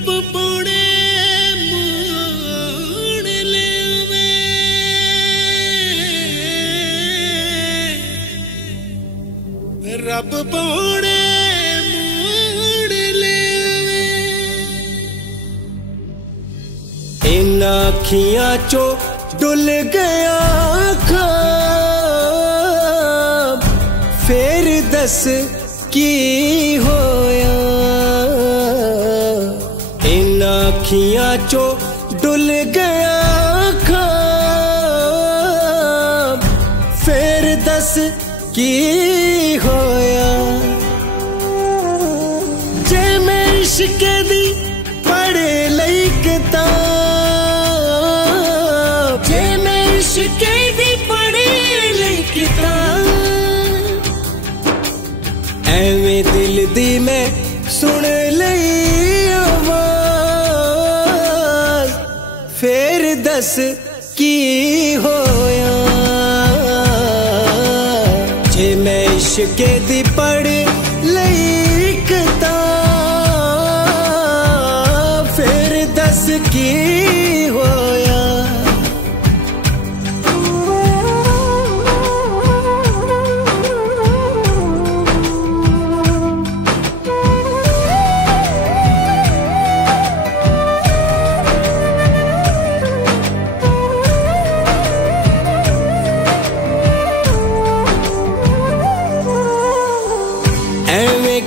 रब पौने मोड़ लेवे, रब पौने मोड़ लेवे। इन अखियां चो डुल गया ख्वाब, फिर दस की होया। इन अखियां चो डुल गया ख्वाब, फिर दस की होया। जे मैं इश्क दी पढ़ लई किताब, जे मैं इश्क दी पढ़ लई किताब, एवें दिल दी मैं सुन लई आवाज, फिर दस की होया। जे मैं इश्क दी पढ़ लई किताब, फिर दस की होया।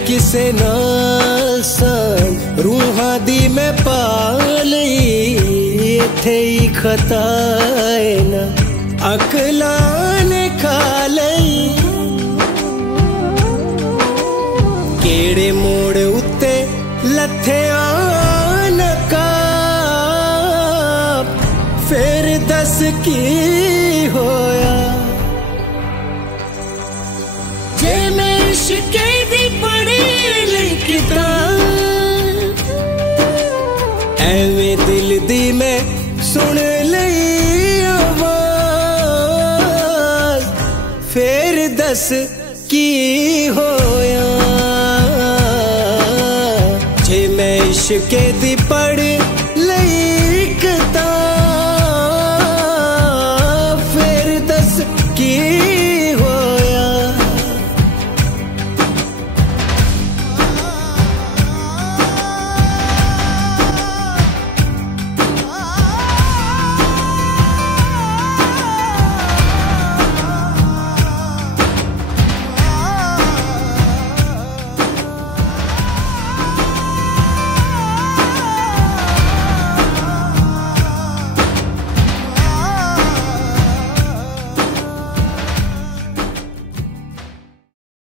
किसे नाल सन रूहां दी मैं पा लई, इत्थे ही खता है ना अकलां ने खा लई। केड़े मोड़ उत्ते लथे नकाब, फिर दस की होया। जे मैं इश्क दी पढ़ लई किताब, एवें दिल दी मैं सुन लई आवाज, फिर दस की होया। जे मैं इश्क दी पढ़